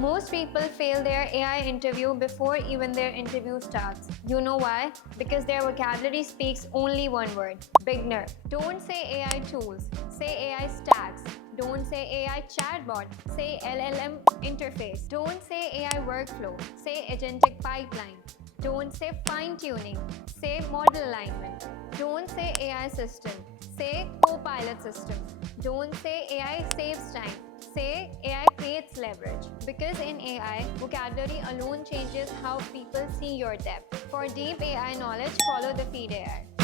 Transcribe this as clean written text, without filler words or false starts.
Most people fail their AI interview before even their interview starts. You know why? Because their vocabulary speaks only one word: beginner. Don't say AI tools, say AI stacks. Don't say AI chatbot, say LLM interface. Don't say AI workflow, say agentic pipeline. Don't say fine tuning, say model alignment. Don't say AI system, say co-pilot system. Don't say AI saves time, say AI creates leverage. Because in AI, vocabulary alone changes how people see your depth. For deep AI knowledge, follow the Feed AI.